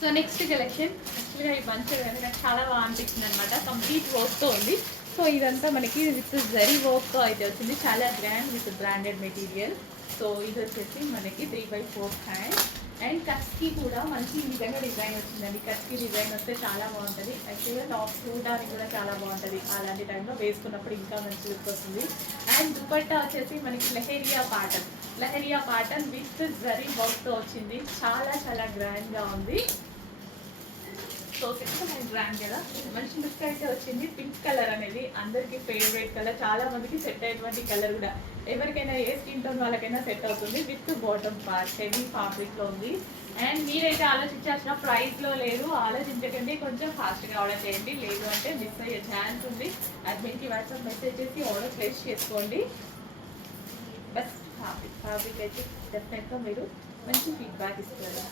So next collection యాక్చువల్గా ఈ మంచిగా నాకు చాలా బాగా అనిపించింది అనమాట. కంప్లీట్ వర్క్తో ఉంది. సో ఇదంతా మనకి విత్ జరీ వర్క్తో అయితే వచ్చింది. చాలా grand with branded material. So ఇది వచ్చేసి మనకి 3/4 హ్యాండ్ అండ్ కట్స్కి కూడా మంచి ఈ విధంగా డిజైన్ వచ్చిందండి. కట్స్కి డిజైన్ వస్తే చాలా బాగుంటుంది. యాక్చువల్గా టాప్ చూడడానికి కూడా చాలా బాగుంటుంది. అలాంటి టైంలో వేసుకున్నప్పుడు ఇంకా మంచి లుక్ వస్తుంది. అండ్ దుపట్టా వచ్చేసి మనకి లహేరియా ప్యాటర్న్ విత్ జరీ వర్క్తో వచ్చింది. చాలా చాలా గ్రాండ్గా ఉంది. సో బ్రాండ్ కదా మంచి లుక్ అయితే వచ్చింది. పింక్ కలర్ అనేది అందరికీ ఫేవరెట్ కలర్, చాలా మందికి సెట్ అయ్యేటువంటి కలర్ కూడా. ఎవరికైనా ఏ స్కిన్ టోన్ వాళ్ళకైనా సెట్ అవుతుంది. విత్ బాటమ్ పార్ట్ హెవీ ఫ్యాబ్రిక్లో ఉంది. అండ్ మీరైతే ఆలోచించాల్సిన ప్రైస్లో లేదు, ఆలోచించకండి, కొంచెం ఫాస్ట్గా ఆర్డర్ చేయండి. లేదు అంటే మిస్ అయ్యే ఛాన్స్ ఉంది. అడ్మిన్కి వాట్సాప్ మెసేజ్ చేసి ఆర్డర్ ప్లేస్ చేసుకోండి. బెస్ట్ ఫ్యాబ్రిక్ అయితే డెఫినెట్గా మీరు మంచి ఫీడ్బ్యాక్ ఇస్తారు.